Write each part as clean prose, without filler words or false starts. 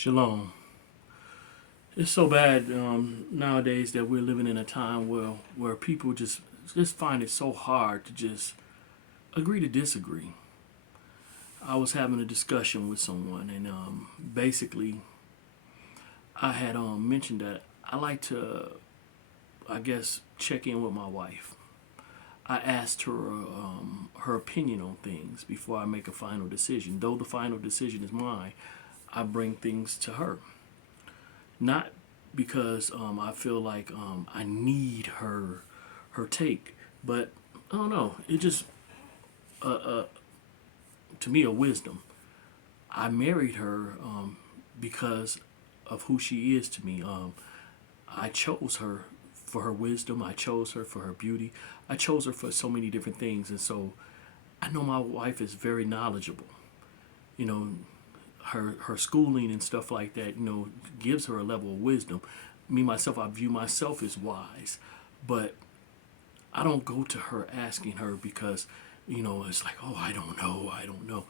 Shalom. It's so bad nowadays that we're living in a time where people just find it so hard to just agree to disagree. I was having a discussion with someone, and basically, I had mentioned that I like to, I guess, check in with my wife. I asked her her opinion on things before I make a final decision. Though the final decision is mine, I bring things to her. Not because I feel like I need her take, but I don't know. It just to me a wisdom. I married her because of who she is to me. I chose her for her wisdom. I chose her for her beauty. I chose her for so many different things, and so I know my wife is very knowledgeable. You know, her schooling and stuff like that, gives her a level of wisdom. Me myself, I view myself as wise, but I don't go to her asking her because, it's like, oh, I don't know.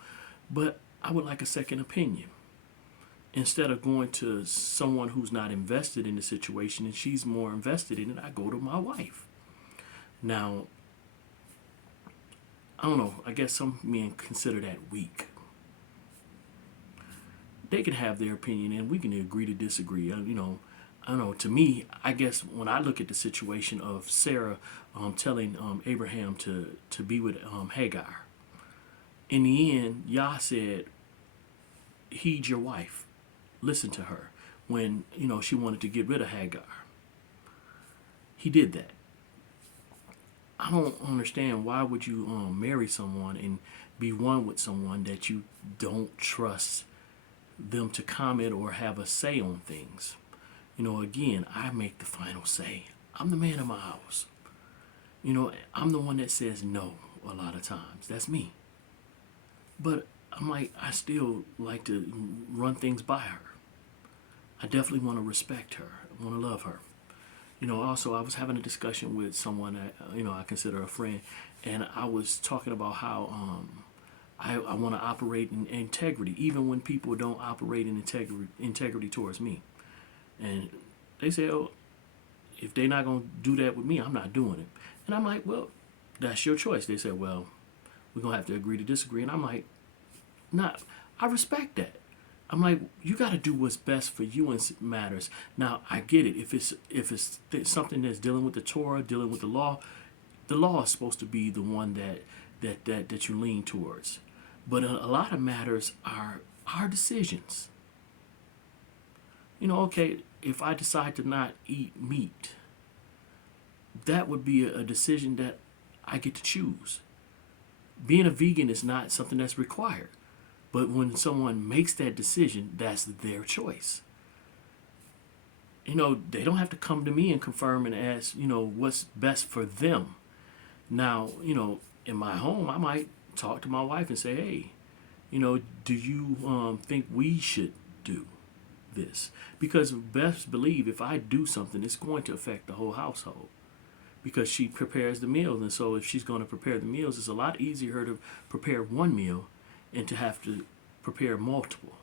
But I would like a second opinion. Instead of going to someone who's not invested in the situation and she's more invested in it, I go to my wife. Now, I don't know, I guess some men consider that weak. They can have their opinion and we can agree to disagree. I don't know. To me, I guess when I look at the situation of Sarah telling Abraham to be with Hagar, in the end, Yah said, "Heed your wife, listen to her." When she wanted to get rid of Hagar, he did that. I don't understand why would you marry someone and be one with someone that you don't trust them to comment or have a say on things. Again, I make the final say. I'm the man of my house. I'm the one that says no a lot of times. That's me. But I still like to run things by her. I definitely want to respect her. I want to love her. Also, I was having a discussion with someone that, I consider a friend, and I was talking about how I want to operate in integrity, even when people don't operate in integrity towards me. And they say, oh, if they're not going to do that with me, I'm not doing it. And I'm like, well, that's your choice. They said, well, we're going to have to agree to disagree. And I'm like, not. I respect that. I'm like, you got to do what's best for you in matters. Now, I get it. If it's something that's dealing with the Torah, dealing with the law is supposed to be the one that you lean towards. But a lot of matters are our decisions. Okay, if I decide to not eat meat, that would be a decision that I get to choose. Being a vegan is not something that's required. But when someone makes that decision, that's their choice. They don't have to come to me and confirm and ask, what's best for them. Now, in my home, I might talk to my wife and say, hey, do you think we should do this? Because best believe if I do something, it's going to affect the whole household. Because she prepares the meals, and so if she's going to prepare the meals, it's a lot easier to prepare one meal and to have to prepare multiple.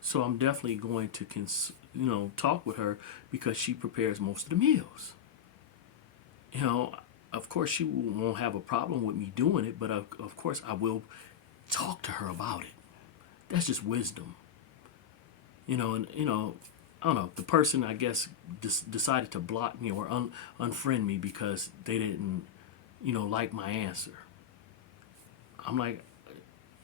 So I'm definitely going to talk with her because she prepares most of the meals. Of course she won't have a problem with me doing it, but of course I will talk to her about it. That's just wisdom. And I don't know. The person, I guess, decided to block me or unfriend me because they didn't, like my answer. I'm like,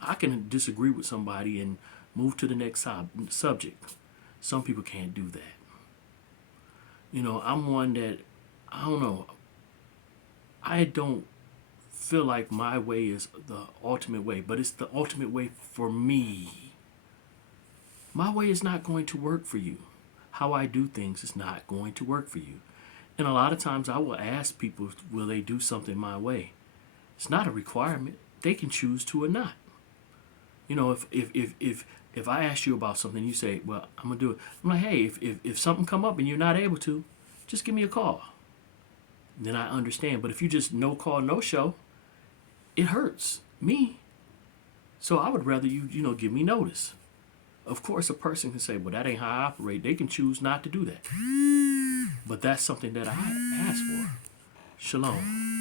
I can disagree with somebody and move to the next subject. Some people can't do that. I'm one that, I don't know, I don't feel like my way is the ultimate way, but it's the ultimate way for me. My way is not going to work for you. How I do things is not going to work for you. And a lot of times I will ask people, will they do something my way? It's not a requirement. They can choose to or not. If I ask you about something, you say, well, I'm gonna do it. I'm like, hey, if something come up and you're not able to, just give me a call. Then I understand. But if you just no call, no show, it hurts me. So I would rather you give me notice. Of course, a person can say, well, that ain't how I operate. They can choose not to do that. But that's something that I ask for. Shalom.